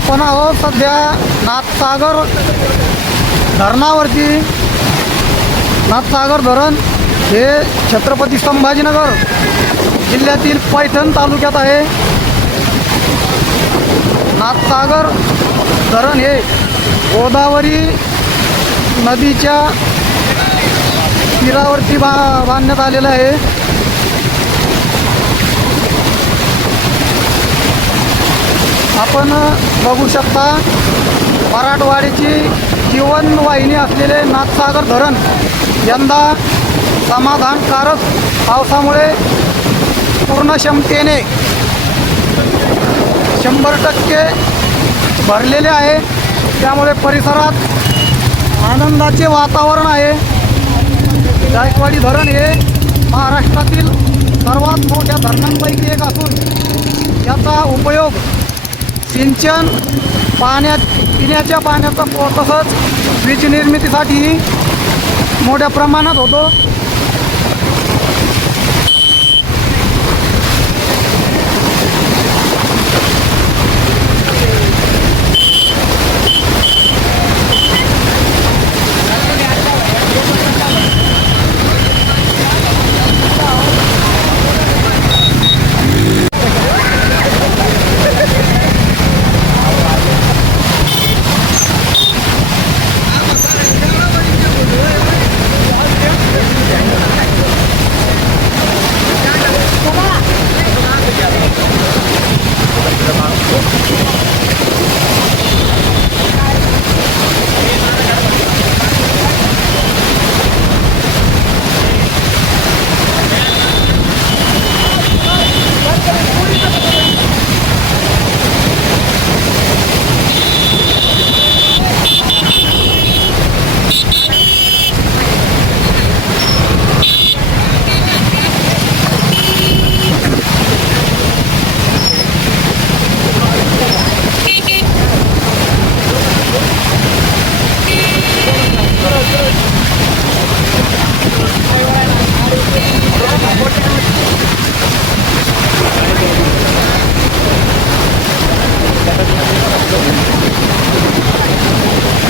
आपण आहोत सध्या नाथसागर धरणावरती. नाथसागर धरण हे छत्रपती संभाजीनगर जिल्ह्यातील पैठण तालुक्यात आहे. नाथसागर धरण हे गोदावरी नदीच्या तीरावरती बा बांधण्यात आलेलं आहे. आपण बघू शकता मराठवाड्याची जीवनवाहिनी असलेले नाथसागर धरण यंदा समाधानकारक पावसामुळे पूर्ण क्षमतेने शंभर टक्के भरलेले आहे. त्यामुळे परिसरात आनंदाचे वातावरण आहे. जायकवाडी धरण हे महाराष्ट्रातील सर्वात मोठ्या धरणांपैकी एक असून याचा उपयोग सिंचन पाण्यात पिण्याच्या पाण्याचा प- तसंच वीज निर्मितीसाठी मोठ्या प्रमाणात होतो. Thank you.